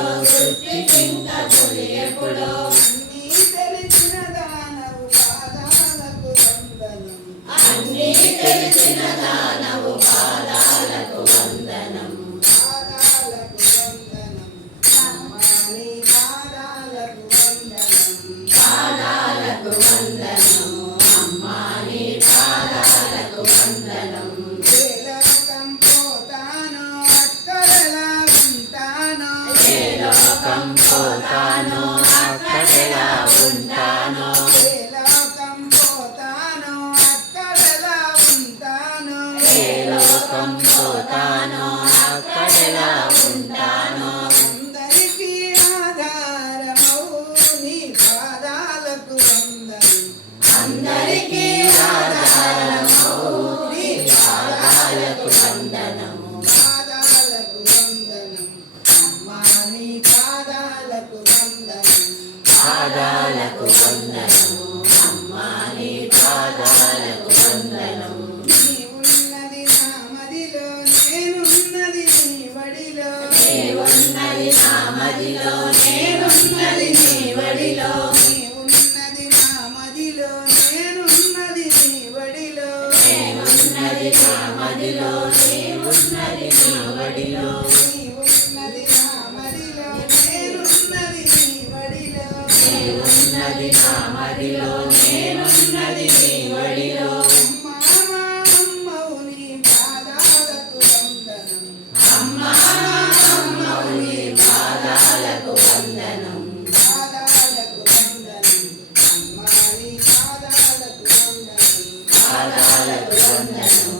Because if you. think కంపోతాను అక్కడలా ఉంటాను? ఏ లోకం పోతాను అక్కడలా ఉంటాను? అందరికీ ఆధారమవు నీ పాదాలకు వందనం వందనము అమ్మా నీ పాదాలకు వందనము నీ ఉన్నది నా మదిలో నేనున్నది నీ వడిలో ఉన్నది నా మదిలో నేనున్నది నీ వడిలో నీ నా మదిలో నేనున్నది నీ వడిలో నేనున్నది నా మదిలో నేనున్నది నీ వడిలో ఉన్నది నా మదిలో నేనున్నది నీ వడిలో. పాదాలకు వందనం.